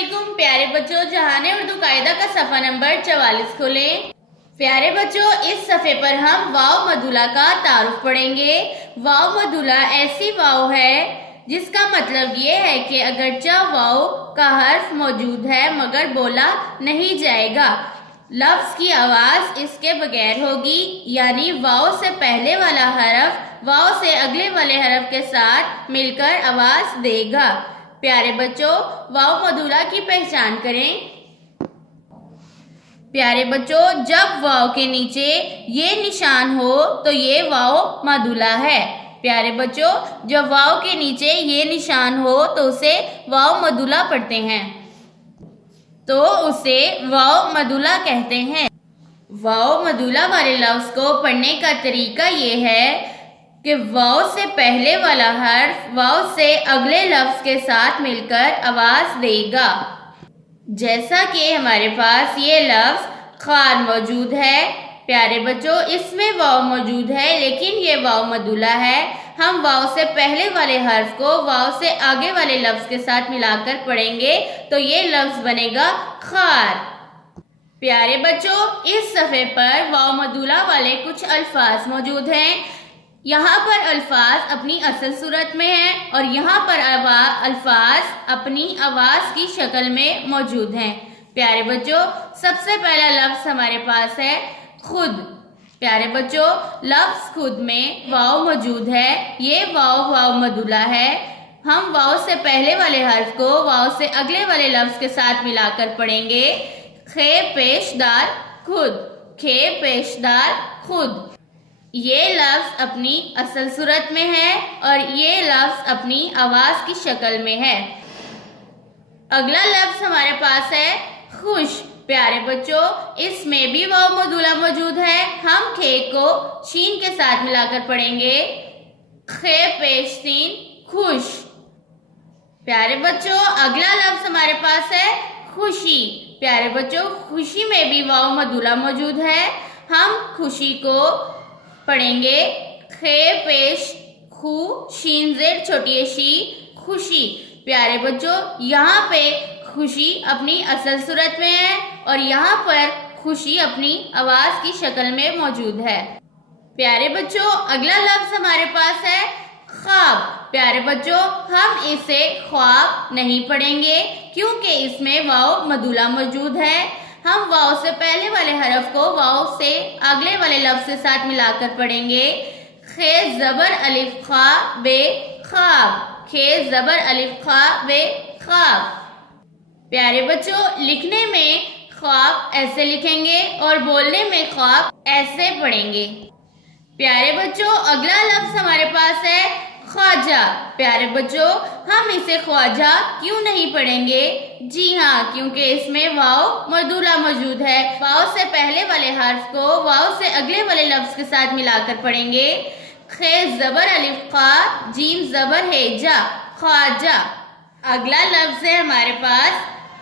علیکم پیارے بچوں، جہان اردو قاعدہ کا صفحہ نمبر 44 کھولیں۔ پیارے بچوں، اس صفحے پر ہم واو مدولہ کا تعارف پڑھیں گے۔ واو مدولہ ایسی واو ہے جس کا مطلب یہ ہے کہ اگرچہ واو کا حرف موجود ہے مگر بولا نہیں جائے گا، لفظ کی آواز اس کے بغیر ہوگی، یعنی واو سے پہلے والا حرف واو سے اگلے والے حرف کے ساتھ مل کر آواز دے گا۔ پیارے بچوں، واو مدولہ کی پہچان کریں۔ پیارے بچوں، جب واو کے نیچے یہ نشان ہو تو یہ واو مدولہ ہے۔ پیارے بچوں، جب واو کے نیچے یہ نشان ہو تو اسے واو مدولہ پڑھتے ہیں، تو اسے واو مدولہ کہتے ہیں۔ واو مدولہ والے لفظ کو پڑھنے کا طریقہ یہ ہے کہ واو سے پہلے والا حرف واو سے اگلے لفظ کے ساتھ مل کر آواز دے گا۔ جیسا کہ ہمارے پاس یہ لفظ خار موجود ہے۔ پیارے بچوں، اس میں واو موجود ہے لیکن یہ واو مدولہ ہے۔ ہم واو سے پہلے والے حرف کو واو سے آگے والے لفظ کے ساتھ ملا کر پڑھیں گے تو یہ لفظ بنے گا خار۔ پیارے بچوں، اس صفحے پر واو مدولہ والے کچھ الفاظ موجود ہیں۔ یہاں پر الفاظ اپنی اصل صورت میں ہیں اور یہاں پر الفاظ اپنی آواز کی شکل میں موجود ہیں۔ پیارے بچوں، سب سے پہلا لفظ ہمارے پاس ہے خود۔ پیارے بچوں، لفظ خود میں واو موجود ہے، یہ واو مدولہ ہے۔ ہم واو سے پہلے والے حرف کو واو سے اگلے والے لفظ کے ساتھ ملا کر پڑھیں گے۔ خے پیش دار خود، خے پیش دار خود۔ یہ لفظ اپنی اصل صورت میں ہے اور یہ لفظ اپنی آواز کی شکل میں ہے۔ اگلا لفظ ہمارے پاس ہے خوش۔ پیارے بچوں، اس میں بھی واو مدولہ موجود ہے۔ ہم کھے کو شین کے ساتھ ملا کر پڑھیں گے، خے پیش سین خوش۔ پیارے بچوں، اگلا لفظ ہمارے پاس ہے خوشی۔ پیارے بچوں، خوشی میں بھی واو مدولہ موجود ہے۔ ہم خوشی کو پڑھیں گے، خے پیش خو شین زیر چھوٹی شی خوشی۔ پیارے بچوں، یہاں پہ خوشی اپنی اصل صورت میں ہے اور یہاں پر خوشی اپنی آواز کی شکل میں موجود ہے۔ پیارے بچوں، اگلا لفظ ہمارے پاس ہے خواب۔ پیارے بچوں، ہم اسے خواب نہیں پڑھیں گے کیونکہ اس میں واو مدولہ موجود ہے۔ ہم واو سے پہلے والے حرف کو واو سے اگلے والے لفظ کے ساتھ ملا کر پڑھیں گے، خے زبر الف خا بے خواب، خے زبر الف خا بے خواب۔ پیارے بچوں، لکھنے میں خواب ایسے لکھیں گے اور بولنے میں خواب ایسے پڑھیں گے۔ پیارے بچوں، اگلا لفظ ہمارے پاس ہے خواجہ۔ پیارے بچوں، ہم اسے خواجہ کیوں نہیں پڑھیں گے؟ جی ہاں، کیونکہ اس میں واو مدولہ موجود ہے۔ واو سے پہلے والے حرف کو واو سے اگلے والے لفظ کے ساتھ ملا کر پڑھیں گے، خے زبر الف خا جیم زبر ہے جا، خواجہ۔ اگلا لفظ ہے ہمارے پاس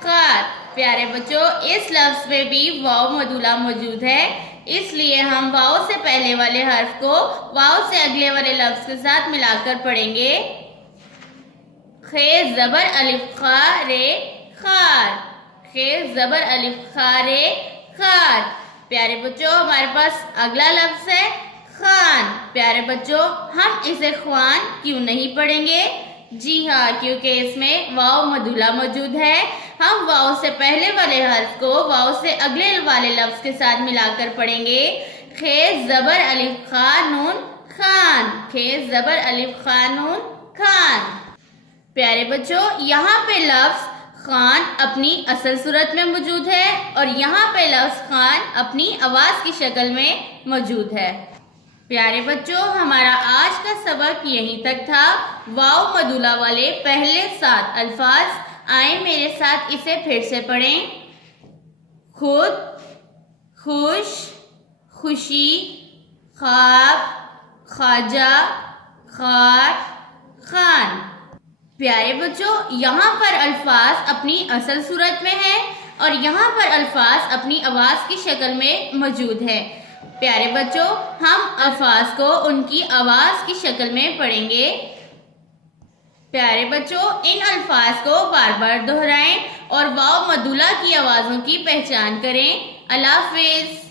خار۔ پیارے بچوں، اس لفظ میں بھی واو مدولہ موجود ہے، اس لیے ہم واو سے پہلے والے حرف کو واو سے اگلے والے لفظ کے ساتھ ملا کر پڑھیں گے، خے زبر الف خا رے خار، خے زبر الف خا رے خار۔ پیارے بچوں، ہمارے پاس اگلا لفظ ہے خوان۔ پیارے بچوں، ہم اسے خوان کیوں نہیں پڑھیں گے؟ جی ہاں، کیونکہ اس میں واو مدولہ موجود ہے۔ ہم واو سے پہلے والے حرف کو واو سے اگلے والے لفظ کے ساتھ ملا کر پڑھیں گے، خے زبر الف خا نون خان، خے زبر الف خا نون خان۔ پیارے بچوں، یہاں پہ لفظ خان اپنی اصل صورت میں موجود ہے اور یہاں پہ لفظ خان اپنی آواز کی شکل میں موجود ہے۔ پیارے بچوں، ہمارا آج کا سبق یہیں تک تھا۔ واو مدولہ والے پہلے 7 الفاظ آئیں میرے ساتھ اسے پھر سے پڑھیں، خود، خوش، خوشی، خواب، خواجہ، خار، خان۔ پیارے بچوں، یہاں پر الفاظ اپنی اصل صورت میں ہیں اور یہاں پر الفاظ اپنی آواز کی شکل میں موجود ہیں۔ پیارے بچوں، ہم الفاظ کو ان کی آواز کی شکل میں پڑھیں گے۔ پیارے بچوں، ان الفاظ کو بار بار دہرائیں اور واو مدولہ کی آوازوں کی پہچان کریں۔ اللہ حافظ۔